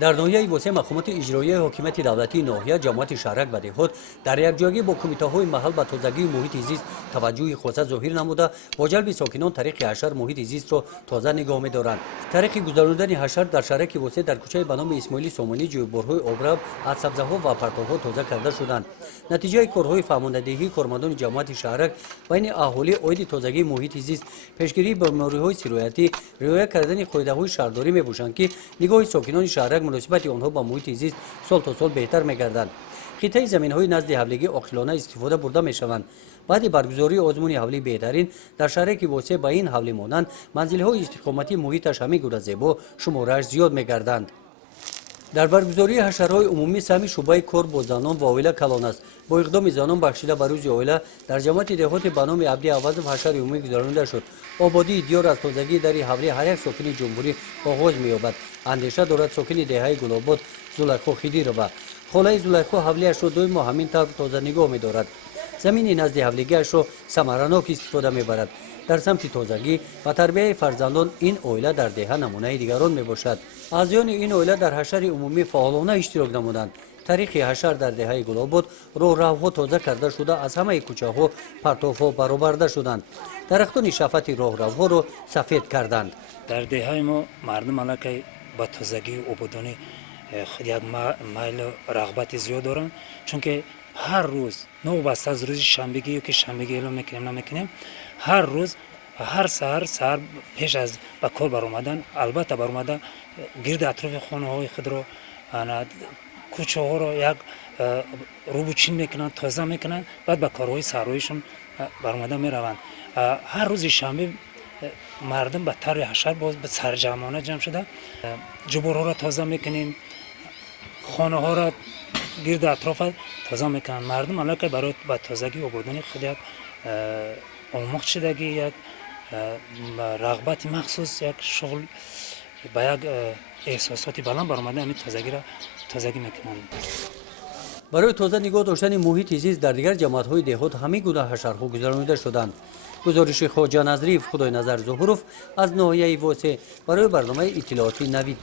در ناحیه واسه مقامات اجرایی حکومت دولتی ناحیه جماعت شهرک و دهات در یکجایی با کمیته‌های محل به تازگی محیط زیست توجه خاص ظاهر نموده با جلب ساکنان طریق حشر محیط زیست را تازه نگاه می‌دارند. طریق گذراندن حشر در شهرک واسه در کوچه به نام اسماعیلی سامانی جویبارهای آبرو از سبزه‌ها و پرتوها تازه کرده شدند. نتیجه کارهای فرماندهی کارمندان جماعت شهرک بین اهالی عاید تازگی محیط زیست پیشگیری بیماری‌های سرایتی رعایت کردن قاعده‌های شهرداری می‌باشند که نگاه ساکنان شهرک مناسبت آنها با محیط زیست سال تا سال بهتر می‌گردند. قطعه زمین‌های نزد حولیگی عاقلانه استفاده برده می‌شوند. بعد برگزاری آزمون حولی بهترین در شهرک واسه با این حولی مانند منزل‌های استقامتی محیطش همه گونه زیبا شمارش زیاد می‌گردند. در برگزاری حشرهای عمومی سهمی شعبه کار با زنان و عائله کلان است. با اقدام زنان بخشیده به روز عائله در جماعت دهات به نام عبدی عوض حشر عمومی گذرانده شد. آبادی دیار از تازگی در حولی هر یک ساکن جمهوری آغاز می‌یابد. اندیشه دارد ساکن دهه گل‌آباد زلیخا خدیرова و خاله زلیخا حولی‌اش را دوم همین طرف تازه نگاه می‌دارد. زمین نزد حولیگی‌اش را ثمرناک استفاده می‌برد. در سمت تازگی و تربیت فرزندان این عائله در دهه نمونه دیگران میباشد. اعضایان این عائله در حشر عمومی فعالانه اشتراک نمودند. تاریخ حشر در دهه گل‌آباد راهروها تازه کرده شده از همه کوچه‌ها پرتوها برآورده شدند. درختان شفت راهروها را سفید کردند. در دهه ما مردم علاقه با تازگی آبادانی خود یک میل رغبت زیاد دارند چون که هر روز نو بست از روز شنبگی که شنبگی اعلام نمیکنیم هر روز هر سحر پیش از به کار برآمدن البته برآمده گرد اطراف خانه های خود را کوچه ها را یک روبوچین میکنند تازه میکنند بعد به کارهای سحرایشون برآمده میروند. هر روز شنبه مردم به طور حشر باز به سرجمانه جمع شده جبرها را تازه میکنیم خانه ها را گرد اطراف تازه میکنند. مردم علاقه برای به تازگی آبادانی خود یک عمق شدگی یک رغبت مخصوص یک شغل با یک احساساتی بلند برآمده همین تازگی را تازگی میکنند. برای تازه نگاه داشتن محیط زیست در دیگر جماعت‌های دهات همه گونه حشرها گذرانیده شدند. گزارش خواجه نظریف خدای نظر ظهورов از ناحیه واسه برای برنامه اطلاعاتی نوید.